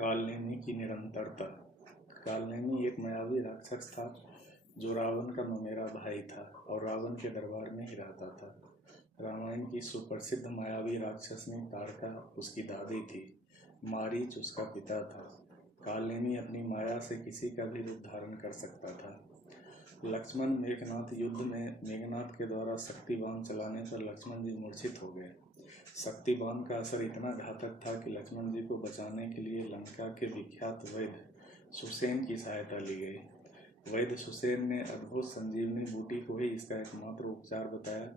कालनेमी की निरंतरता। कालनेमी एक मायावी राक्षस था जो रावण का ममेरा भाई था और रावण के दरबार में ही रहता था। रामायण की सुप्रसिद्ध मायावी राक्षसनी ताड़का उसकी दादी थी, मारीच उसका पिता था। कालनेमी अपनी माया से किसी का भी रूप धारण कर सकता था। लक्ष्मण मेघनाथ युद्ध में मेघनाथ के द्वारा शक्ति बाण चलाने पर लक्ष्मण जी मूर्छित हो गए। शक्ति बाण का असर इतना घातक था कि लक्ष्मण जी को बचाने के लिए लंका के विख्यात वैद्य सुसेन की सहायता ली गई। वैद्य सुसेन ने अद्भुत संजीवनी बूटी को ही इसका एकमात्र उपचार बताया।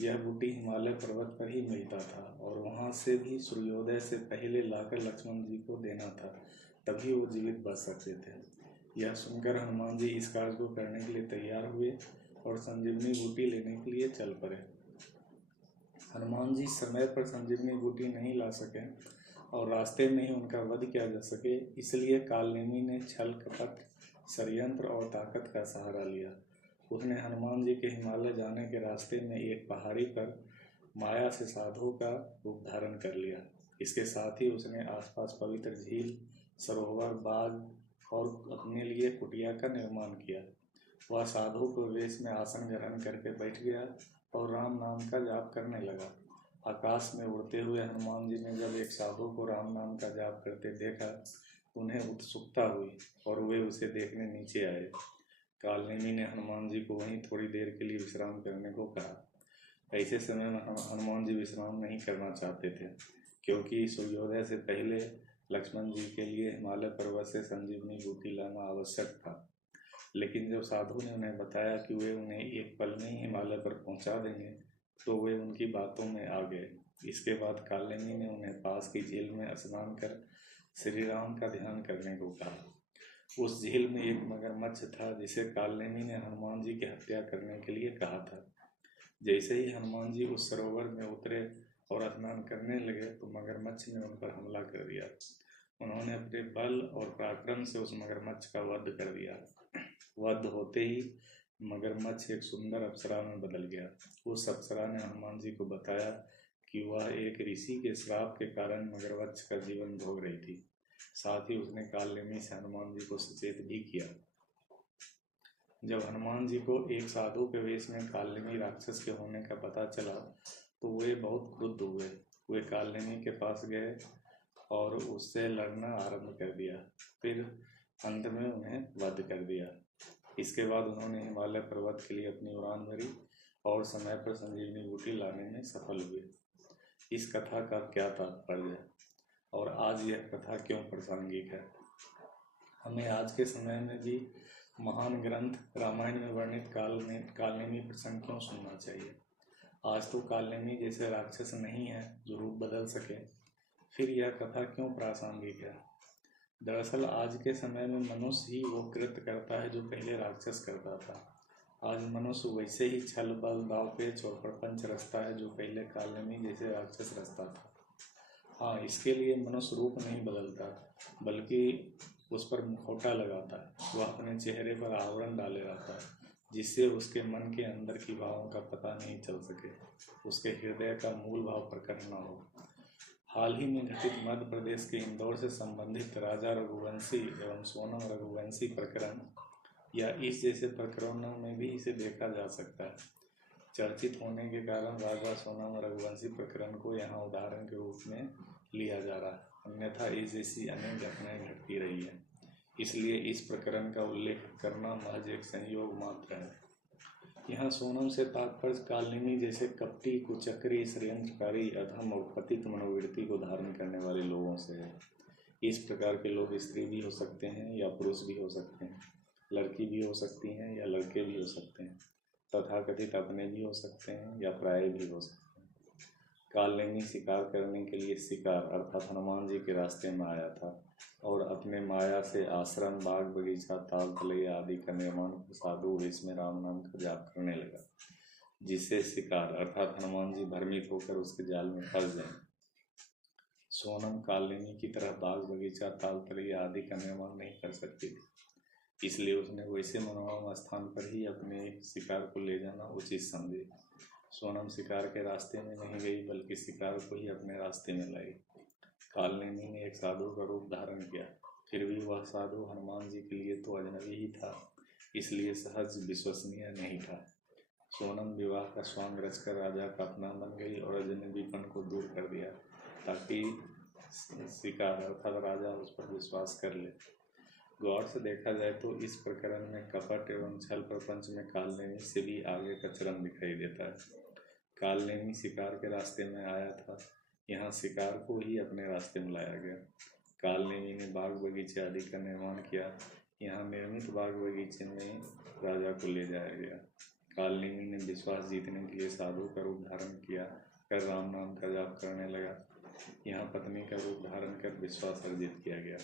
यह बूटी हिमालय पर्वत पर ही मिलता था और वहां से भी सूर्योदय से पहले लाकर लक्ष्मण जी को देना था, तभी वो जीवित बच सकते थे। यह सुनकर हनुमान जी इस कार्य को करने के लिए तैयार हुए और संजीवनी बूटी लेने के लिए चल पड़े। हनुमान जी समय पर संजीवनी बूटी नहीं ला सके और रास्ते में ही उनका वध किया जा सके, इसलिए कालनेमी ने छल, कपट, षड्यंत्र और ताकत का सहारा लिया। उसने हनुमान जी के हिमालय जाने के रास्ते में एक पहाड़ी पर माया से साधु का रूप धारण कर लिया। इसके साथ ही उसने आसपास पवित्र झील, सरोवर, बाग और अपने लिए कुटिया का निर्माण किया। वह साधु को वेश में आसन ग्रहण करके बैठ गया और राम नाम का जाप करने लगा। आकाश में उड़ते हुए हनुमान जी ने जब एक साधु को राम नाम का जाप करते देखा, उन्हें उत्सुकता हुई और वे उसे देखने नीचे आए। कालनेमी ने हनुमान जी को वहीं थोड़ी देर के लिए विश्राम करने को कहा। ऐसे समय में हनुमान जी विश्राम नहीं करना चाहते थे, क्योंकि सूर्योदय से पहले लक्ष्मण जी के लिए हिमालय पर्वत से संजीवनी बूटी लाना आवश्यक था। लेकिन जब साधु ने उन्हें बताया कि वे उन्हें एक पल में ही हिमालय पर पहुंचा देंगे, तो वे उनकी बातों में आ गए। इसके बाद कालनेमी ने उन्हें पास की झील में स्नान कर श्री राम का ध्यान करने को कहा। उस झील में एक मगरमच्छ था जिसे कालनेमी ने हनुमान जी की हत्या करने के लिए कहा था। जैसे ही हनुमान जी उस सरोवर में उतरे और स्नान करने लगे तो मगरमच्छ ने उन पर हमला कर दिया। उन्होंने अपने बल और पराक्रम से उस मगरमच्छ का वध कर दिया। वध होते ही मगरमच्छ एक सुंदर अप्सरा में बदल गया। उस अप्सरा ने हनुमान जी को बताया कि वह एक ऋषि के श्राप के कारण मगरमच्छ का जीवन भोग रही थी। साथ ही उसने कालनेमी से हनुमान जी को सचेत भी किया। जब हनुमान जी को एक साधु के वेश में कालनेमी राक्षस के होने का पता चला तो वे बहुत क्रुद्ध हुए। वे कालनेमी के पास गए और उससे लड़ना आरंभ कर दिया, फिर अंत में उन्हें वध कर दिया। इसके बाद उन्होंने हिमालय पर्वत के लिए अपनी उड़ान भरी और समय पर संजीवनी बूटी लाने में सफल हुए। इस कथा का क्या तात्पर्य और आज यह कथा क्यों प्रासंगिक है? हमें आज के समय में भी महान ग्रंथ रामायण में वर्णित कालनेमी प्रसंग क्यों सुनना चाहिए? आज तो कालनेमी जैसे राक्षस नहीं है जो रूप बदल सके, फिर यह कथा क्यों प्रासंगिक है? दरअसल आज के समय में मनुष्य ही वो कृत्य करता है जो पहले राक्षस करता था। आज मनुष्य वैसे ही छल, बल, दाव पेच और प्रपंच रचता है जो पहले कालनेमी जैसे राक्षस रचता था। हाँ, इसके लिए मनुष्य रूप नहीं बदलता, बल्कि उस पर मुखौटा लगाता है। वह अपने चेहरे पर आवरण डाले रहता है, जिससे उसके मन के अंदर की भावों का पता नहीं चल सके, उसके हृदय का मूल भाव प्रकट न हो। हाल ही में घटित मध्य प्रदेश के इंदौर से संबंधित राजा रघुवंशी एवं सोनम रघुवंशी प्रकरण या इस जैसे प्रकरणों में भी इसे देखा जा सकता है। चर्चित होने के कारण राजा सोनम रघुवंशी प्रकरण को यहाँ उदाहरण के रूप में लिया जा रहा है, अन्यथा इस जैसी अनेक घटनाएं घटती रही है, इसलिए इस प्रकरण का उल्लेख करना महज एक संयोग मात्र है। यहाँ सोनम से तात्पर्य कालनेमी जैसे कपटी, कुचक्री, षड्यंत्रकारी, अधम और पतित मनोवृत्ति को धारण करने वाले लोगों से है। इस प्रकार के लोग स्त्री भी हो सकते हैं या पुरुष भी हो सकते हैं, लड़की भी हो सकती हैं या लड़के भी हो सकते हैं, तथाकथित अपने भी हो सकते हैं या पराये भी हो सकते हैं। कालनेमी शिकार करने के लिए शिकार अर्थात हनुमान जी के रास्ते में आया था और अपने माया से आश्रम, बाग बगीचा, ताल तलैया आदि का निर्माण कर साधु वेश में राम नाम का जाप करने लगा, जिससे शिकार अर्थात हनुमान जी भ्रमित होकर उसके जाल में फंस गए। सोनम कालनेमी की तरह बाग बगीचा, ताल तलैया आदि का निर्माण नहीं कर सकती थी, इसलिए उसने वैसे मनोरम स्थान पर ही अपने शिकार को ले जाना उचित समझे। सोनम शिकार के रास्ते में नहीं गई, बल्कि शिकार को ही अपने रास्ते में लाई। कालनेमी ने एक साधु का रूप धारण किया, फिर भी वह साधु हनुमान जी के लिए तो अजनबी ही था, इसलिए सहज विश्वसनीय नहीं था। सोनम विवाह का स्वांग रचकर राजा का अपना बन गई और अजनबीपन को दूर कर दिया, ताकि शिकार अर्थात राजा उस पर विश्वास कर ले। गौर से देखा जाए तो इस प्रकरण में कपट एवं छल प्रपंच में कालनेमी से भी आगे का चरम दिखाई देता है। कालनेमी शिकार के रास्ते में आया था, यहाँ शिकार को ही अपने रास्ते में लाया गया। कालनेमी ने बाग बगीचे आदि का निर्माण किया, यहाँ निर्मित बाग बगीचे में राजा को ले जाया गया। कालनेमी ने विश्वास जीतने के लिए साधु का रूप धारण किया कर राम नाम का जाप करने लगा, यहाँ पत्नी का रूप धारण कर विश्वास अर्जित किया गया।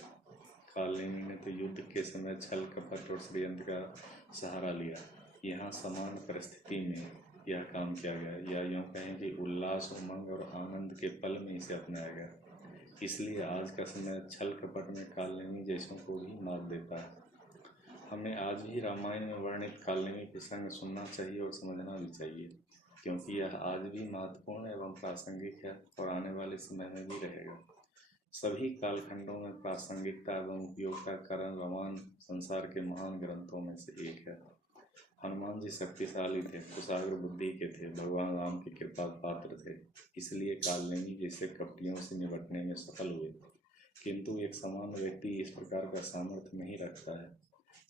कालनेमी ने तो युद्ध के समय छल कपट और षड्यंत्र का सहारा लिया, यहाँ समान परिस्थिति में यह काम किया गया, या यूँ कहें कि उल्लास उमंग और आनंद के पल में इसे अपनाया गया। इसलिए आज का समय छल कपट में कालनेमी जैसों को भी मात देता है। हमें आज भी रामायण में वर्णित कालनेमी प्रसंग सुनना चाहिए और समझना भी चाहिए, क्योंकि यह आज भी महत्वपूर्ण एवं प्रासंगिक है और आने वाले समय में भी रहेगा। सभी कालखंडों में प्रासंगिकता एवं उपयोग का कारण रामायण संसार के महान ग्रंथों में से एक है। हनुमान जी शक्तिशाली थे, कुशाग्र बुद्धि के थे, भगवान राम की कृपा पात्र थे, इसलिए कालनेमी जैसे कपटियों से निपटने में सफल हुए। किंतु एक सामान्य व्यक्ति इस प्रकार का सामर्थ्य नहीं रखता है।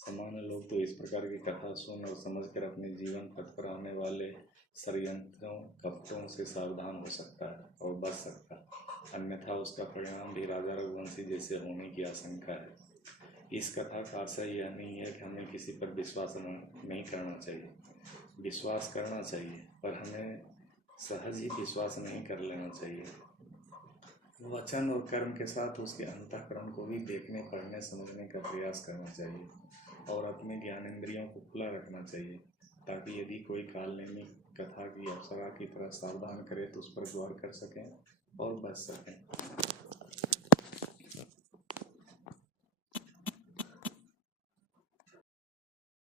सामान्य लोग तो इस प्रकार की कथा सुन और समझकर अपने जीवन पथ पर आने वाले षड्यंत्रों कपटों से सावधान हो सकता है और बच सकता है, अन्यथा उसका परिणाम भी राजा रघुवंशी जैसे होने की आशंका है। इस कथा का आशय यह नहीं है कि हमें किसी पर विश्वास नहीं करना चाहिए, विश्वास करना चाहिए, पर हमें सहज ही विश्वास नहीं कर लेना चाहिए। वचन और कर्म के साथ उसके अंतःकरण को भी देखने पढ़ने समझने का प्रयास करना चाहिए और अपने ज्ञानेंद्रियों को खुला रखना चाहिए, ताकि यदि कोई कालनेमी कथा की अप्सरा की तरह सावधान करे तो उस पर गौर कर सकें और बच सकें।